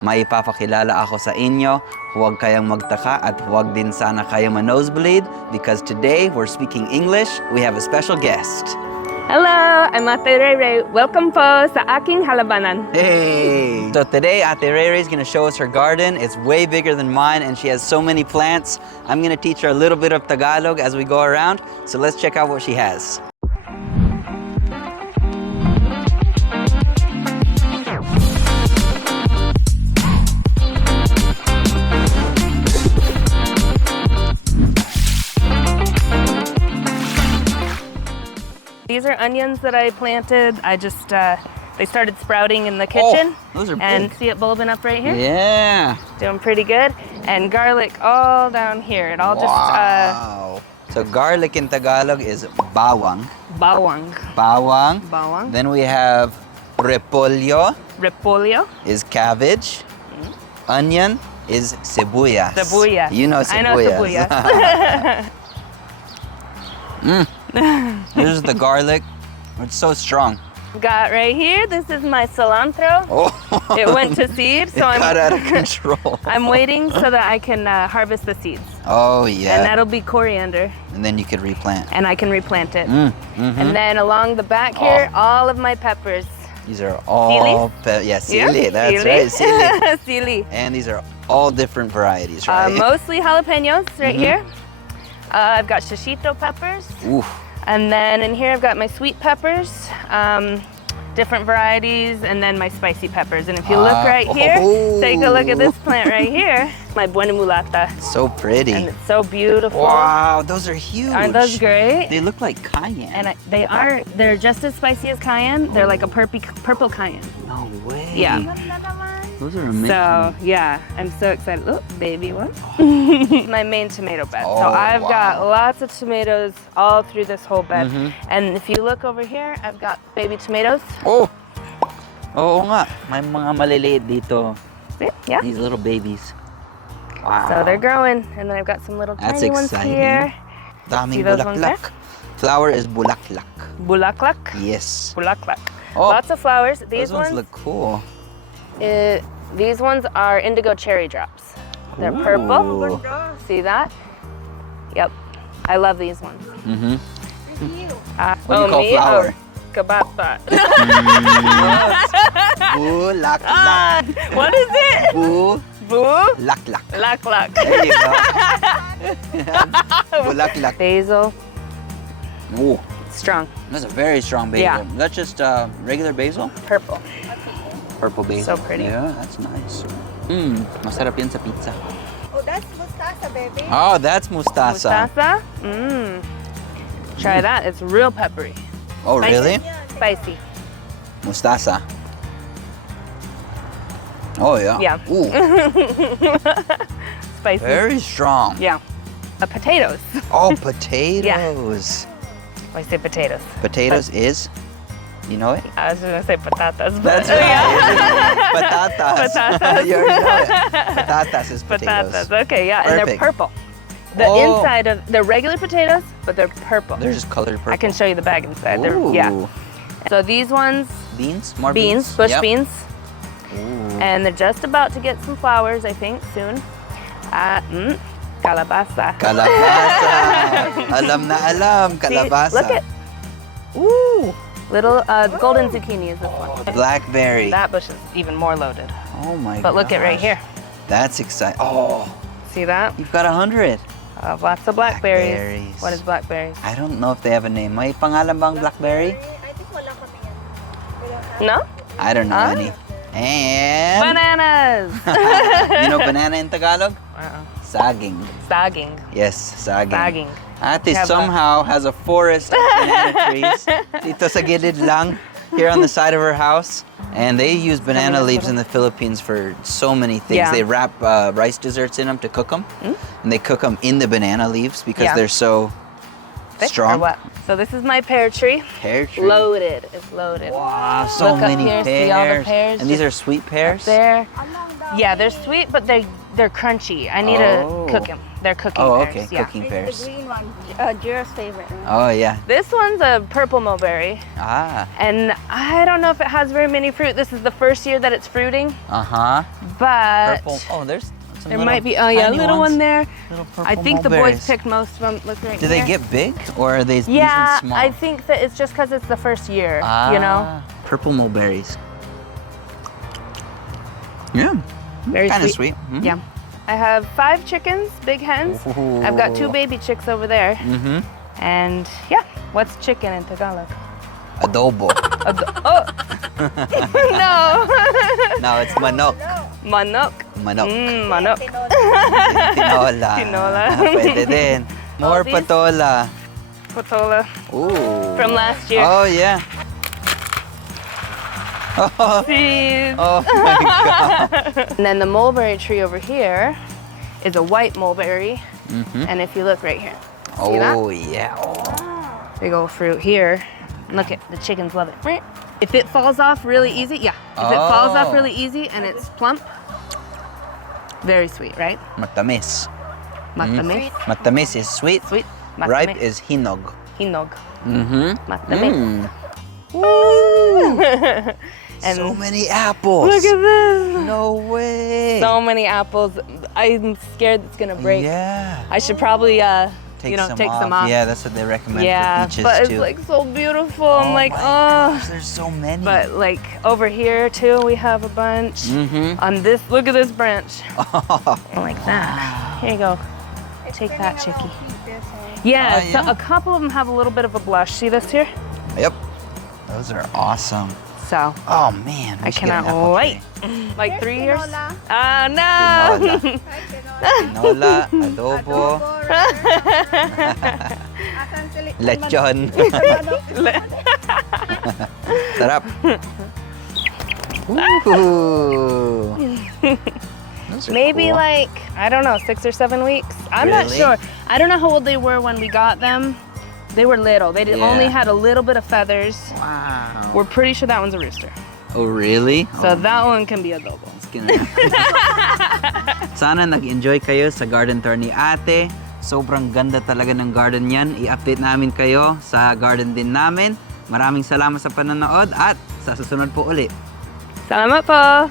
May ipapakilala ako sa inyo. Huwag kayang magtaka at huwag din sana kayong ma-nosebleed because today we're speaking English. We have a special guest. Hello, I'm Ate Rea Rea. Welcome po sa aking halabanan. Hey! So today Ate Rea Rea is going to show us her garden. It's way bigger than mine and she has so many plants. I'm going to teach her a little bit of Tagalog as we go around. So let's check out what she has. These are onions that I planted. I just, they started sprouting in the kitchen. Oh, those are and big. see it bulbing up right here? Yeah. Doing pretty good. And garlic all down here. It all Wow. So garlic in Tagalog is bawang. Bawang. Bawang. Bawang. Then we have repolyo Repolyo. is cabbage. Onion is sibuyas. Sibuyas. You know I know sibuyas. sibuyas. This is the garlic. It's so strong. Got right here, this is my cilantro. Oh. It went to seed, so it got out of control. I'm waiting so that I can harvest the seeds. Oh, yeah. And that'll be coriander. And then you could replant. And I can replant it. Mm-hmm. And then along the back here, all of my peppers. These are all, yeah, sili. Yeah, That's sili. right, sili. Sili. And these are all different varieties, right? Mostly jalapenos right here. I've got shishito peppers. Oof. And then in here I've got my sweet peppers, different varieties, and then my spicy peppers. And if you look right here, take a look at this plant right here, my buena mulata. So pretty. And it's so beautiful. Wow, those are huge. Aren't those great? They look like cayenne. And they're just as spicy as cayenne. They're like a purple cayenne. No way. Yeah. Those are amazing. So yeah, I'm so excited. Oh, baby one. My main tomato bed. Oh, so I've wow. got lots of tomatoes all through this whole bed. And if you look over here, I've got baby tomatoes. Oh! Oo nga. May mga maliliit dito. See? Yeah. These little babies. Wow. So they're growing. And then I've got some little That's tiny ones exciting. here. Daming See those ones bulaklak. Flower is bulaklak. Bulaklak. Yes. Bulaklak. Oh, Lots of flowers. those These ones look cool. These ones are indigo cherry drops. They're purple. Ooh. See that? Yep. I love these ones. Mm-hmm. What do you call flower? Kabata. Bulaklak. What is it? Bulaklak. Laklak. There you go. Bulaklak. Basil. Ooh, Strong. that's a very strong basil. Yeah. That's just regular basil? Purple. Purple basil. So pretty. Yeah, that's nice. Masarap yan sa pizza. Oh, that's mustasa, baby. Oh, that's mustasa. Mustasa. Try that. It's real peppery. Oh, Spicy. really? Spicy. Mustasa. Oh, yeah. Yeah. Ooh, Spicy. very strong. Yeah. Potatoes. Oh, potatoes. I say potatoes. Potatoes is, you know it? I was gonna say patatas. But That's right. Patatas. Patatas. You already know it. Patatas is potatoes. Patatas. Okay, yeah, and they're Perfect. purple. The Oh. inside of they're regular potatoes, but they're purple. They're just colored purple. I can show you the bag inside. Ooh. Yeah. So these ones, Beans? More beans, bush Yep. beans, Ooh. and they're just about to get some flowers, I think, soon. Calabasa. Kalabasa. Alam na alam. See, Kalabasa. look at Ooh. little golden zucchini is this one. Blackberry. That bush is even more loaded. Oh my god. But look at right here. That's exciting. Oh, See that? you've got 100. Lots of blackberries. Blackberries. What is blackberries? I don't know if they have a name. May pangalan bang blackberry? I think wala kami yan. No? I don't know Ah. any. And Bananas! you know banana in Tagalog? Saging. Saging. Yes, saging. Saging. Ate Have a- somehow has a forest of banana trees. Dito sa gilid lang, here on the side of her house. And they use banana leaves in the Philippines for so many things. Yeah. They wrap rice desserts in them to cook them. And they cook them in the banana leaves because Yeah. they're so thick Strong? or what? So this is my pear tree. Pear tree. Loaded. It's loaded. Wow, so Look up many here, pears. see all the pears? And these Just are sweet pears? Up there. Along the Yeah, they're sweet, but they're crunchy. I need Oh. to cook them. They're cooking Oh, pears. okay, Yeah. cooking It's pears. the green one. Jira's favorite. Oh, yeah. This one's a purple mulberry, Ah. and I don't know if it has very many fruit. This is the first year that it's fruiting, Uh-huh. but Purple. Oh, there's some there little might be, oh yeah, a tiny little ones. one there. Little purple I think the mulberries. boys picked most of them. Look right Do here. they get big or are they these Yeah, ones small? I think that it's just because it's the first year, Ah, you know? Purple mulberries. Yeah. Very Kind of sweet. sweet. Yeah. I have 5 chickens, big hens. Ooh. I've got 2 baby chicks over there. Mm-hmm. And yeah, what's chicken in Tagalog? Adobo. Oh! No! No, it's manok. Manok. Manok. Manok. Tinola. Tinola. Pwede din. More these- patola. Patola Ooh. from last year. Oh, yeah. Oh, Seeds. oh my God. And then the mulberry tree over here is a white mulberry. Mhm. And if you look right here, see that? Oh, yeah. Oh. Big old fruit here. Look at the chickens love it. If it falls off really easy, yeah. If it falls off Oh. really easy and it's plump, very sweet, right? Matamis. Matamis. Matamis is sweet. Sweet. Ripe Matamis. is hinog. Hinog. Mm-hmm. Matamis. And So many apples. look at this. No way. So many apples. I'm scared it's gonna break. Yeah. I should probably, Take take some off. Yeah, that's what they recommend Yeah, for peaches but it's too. like so beautiful. I'm like, my oh. gosh, there's so many. But like over here too, we have a bunch. Mm-hmm. On this, look at this branch. Like that. Here you go. Take that, chickie. Yeah, yeah. so a couple of them have a little bit of a blush. See this here? Yep. Those are awesome. So Oh man, we I should get an cannot apple wait. tree. Like 3 years? Tinola. No. Tinola, adobo, lechon. Sarap. Ooh. Those are Maybe cool. like, I don't know, 6 or 7 weeks. I'm not Really? sure. I don't know how old they were when we got them. They were little. They only Yeah. had a little bit of feathers. Wow. We're pretty sure that one's a rooster. Oh really? So Oh, that one can be adobo. it's gonna Sana nag-enjoy kayo sa garden tour ni Ate. Sobrang ganda talaga ng garden niyan. I-update namin kayo sa garden din namin. Maraming salamat sa panonood at sa susunod po ulit. Salamat po!